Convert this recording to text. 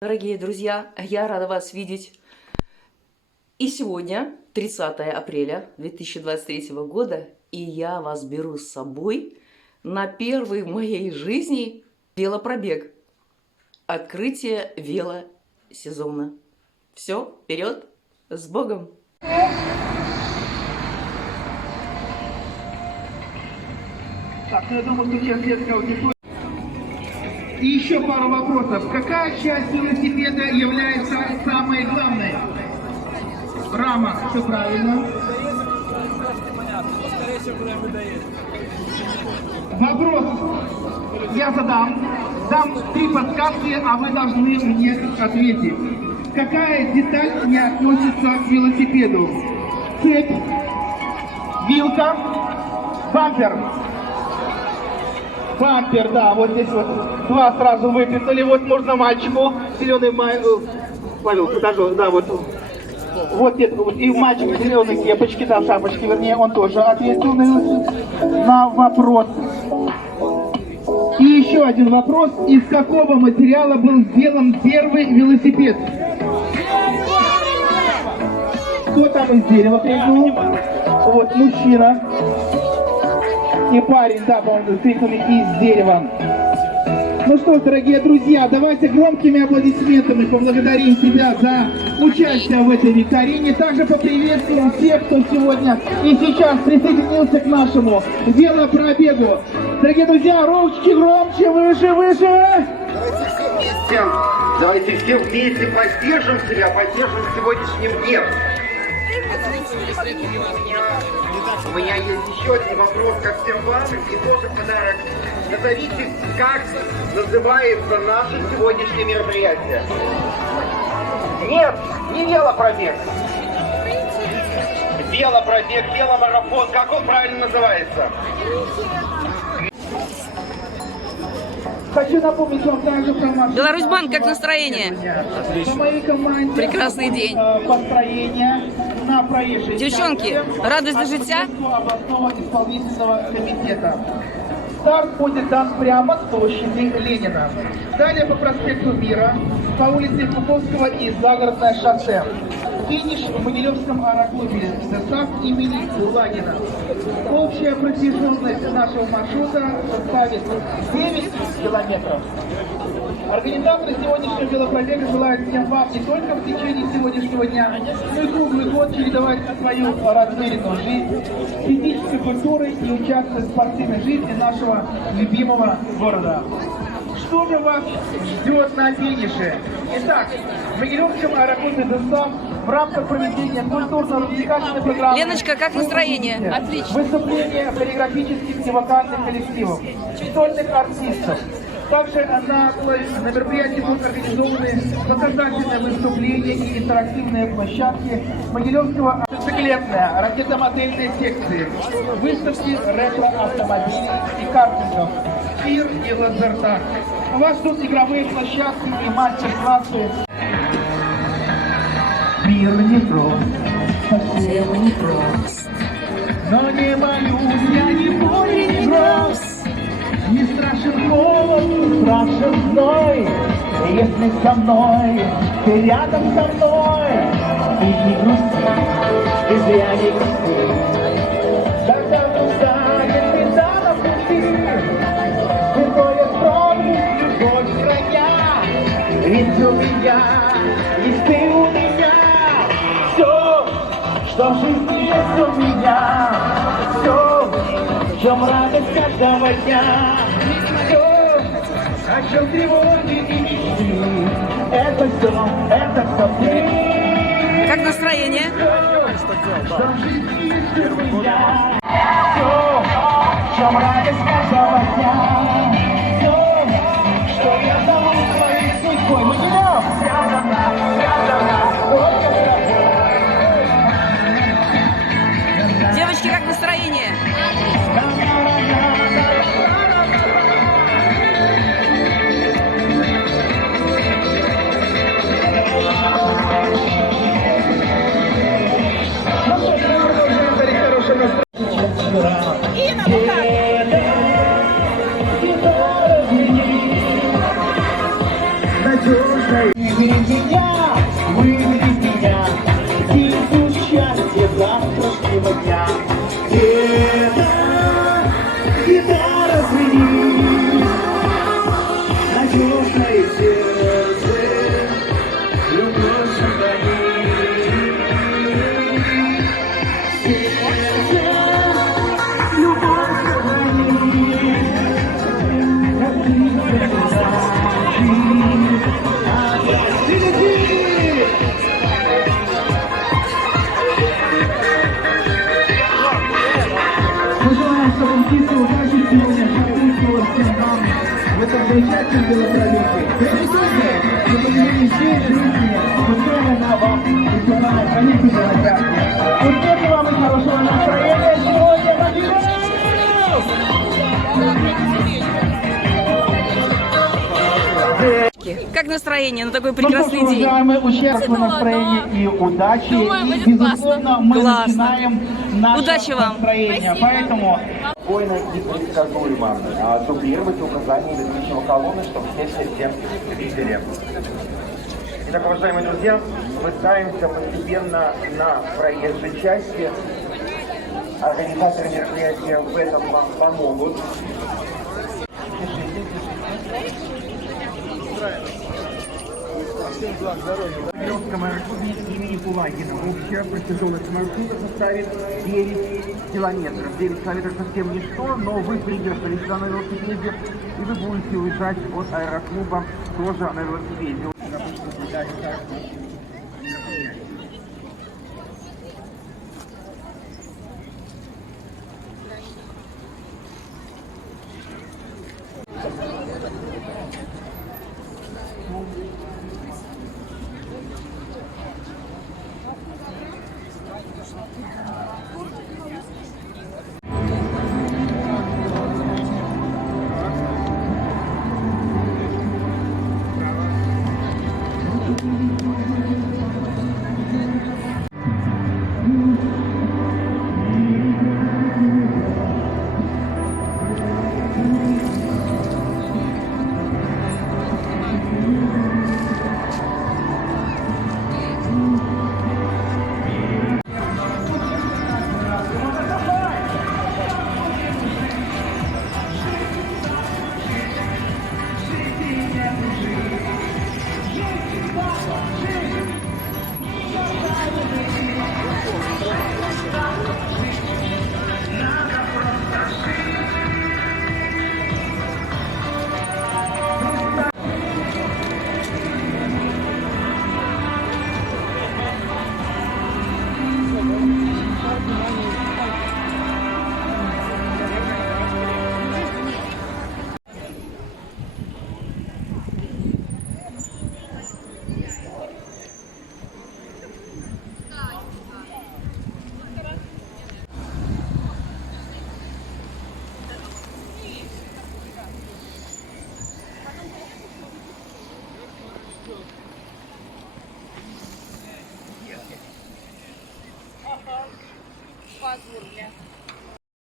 Дорогие друзья, я рада вас видеть. И сегодня, 30 апреля 2023 года, и я вас беру с собой на первый в моей жизни велопробег. Открытие велосезона. Все, вперед, с Богом! Так, ну я думаю, что сейчас детская аудитория. И еще пару вопросов. Какая часть велосипеда является самой главной? Рама, все правильно. Вопрос я дам 3 подсказки, а вы должны мне ответить. Какая деталь не относится к велосипеду? Цепь, вилка, бампер. Бампер, да, вот здесь вот 2 сразу выписали. Вот можно мальчику, зеленый Павел, подожди, да, вот где-то вот, и мальчик в зеленой кепочке, да, шапочке, вернее, он тоже ответил на вопрос. И еще один вопрос. Из какого материала был сделан первый велосипед? Кто там из дерева крикнул? Вот, мужчина. И парень, да, по-моему, крикнули из дерева. Ну что ж, дорогие друзья, давайте громкими аплодисментами поблагодарим тебя за участие в этой викторине. Также поприветствуем всех, кто сегодня и сейчас присоединился к нашему велопробегу. Дорогие друзья, ручки громче, выше, выше! Давайте все вместе поддержим себя, поддержим сегодняшним днем. У меня есть еще один вопрос ко всем вам, и тоже подарок. Назовите, как называется наше сегодняшнее мероприятие? Нет, не велопробег. Велопробег, веломарафон, как он правильно называется? Хочу напомнить вам также про нашу... Беларусьбанк, как настроение? По моей команде... Прекрасный день. Построение на проезжей... Девчонки, радость до життя? Областного исполнительного комитета. Старт будет дан прямо с площади Ленина. Далее по проспекту Мира, по улице Куковского и Загородное шоссе. Финиш в Могилевском аэроклубе «Состав» имени Лагина. Общая протяженность нашего маршрута составит 9 километров. Организаторы сегодняшнего велопробега желают всем вам не только в течение сегодняшнего дня, но и круглый год чередовать свою размеренную жизнь, физической культурой и участвовать в спортивной жизни нашего любимого города. Что же вас ждет на финише? Итак, в Могилевском аэроклубе «Состав» в рамках проведения культурно-развлекательной программы... Леночка, как настроение? Отлично. Выступления хореографических и вокальных коллективов, сольных артистов. Также на мероприятии будут организованы показательные выступления и интерактивные площадки Могилевского мотоциклетная, ракетомодельные секции, выставки ретро-автомобилей и картингов, тир и лазертаг. У вас тут игровые площадки и мастер-классы. Мир не прост, совсем не прост, но не боюсь, я не болен, не гроз. Не страшен холод, не страшен зной, если со мной, ты рядом со мной. И не грусти, и зря не грусти, когда устанет беда на пути. Выходит строй, любовь в края, ведь у меня, есть ты у меня. Все, что в жизни есть у меня, все, в чем радость каждого дня. О чем тревоги и мечты, это все ты. Как настроение? Что в жизни есть у меня, все, в чем радость каждого дня, все, что я зову своей судьбой. Могилев! Рядом нас, только с тобой. Девочки, как настроение? Надежная меня, выбери меня, птицу счастья завтрашнего дня. Гитара звенит, надежное сердце, любовь сохранит. Сердце, любовь сохранит, как ты Пожелаем, чтобы птица удачи сегодня сопутствовала всем нам в этом замечательном велопробеге. Присутствуйте, чтобы не всей жизни, пускай она вам выступает хранитель велопробега. Успеха вам и хорошего настроения сегодня на Как настроение на такой прекрасный день? Уважаемые, ущербное настроение и удачи. И, безусловно, мы Классно. начинаем наше Удачи вам. настроение. Поэтому Спокойно и предсказуемо дублировать указания ведущего колонны, чтобы все видели. Итак, уважаемые друзья, мы ставимся постепенно на проезжей части. Организаторы мероприятия в этом вам помогут. Кировском аэроклубе имени Кулагина. Общая протяженность маршрута составит 9 километров. 9 километров совсем ничто, но вы приехали сюда на велосипеде, и вы будете уезжать от аэроклуба тоже на велосипеде.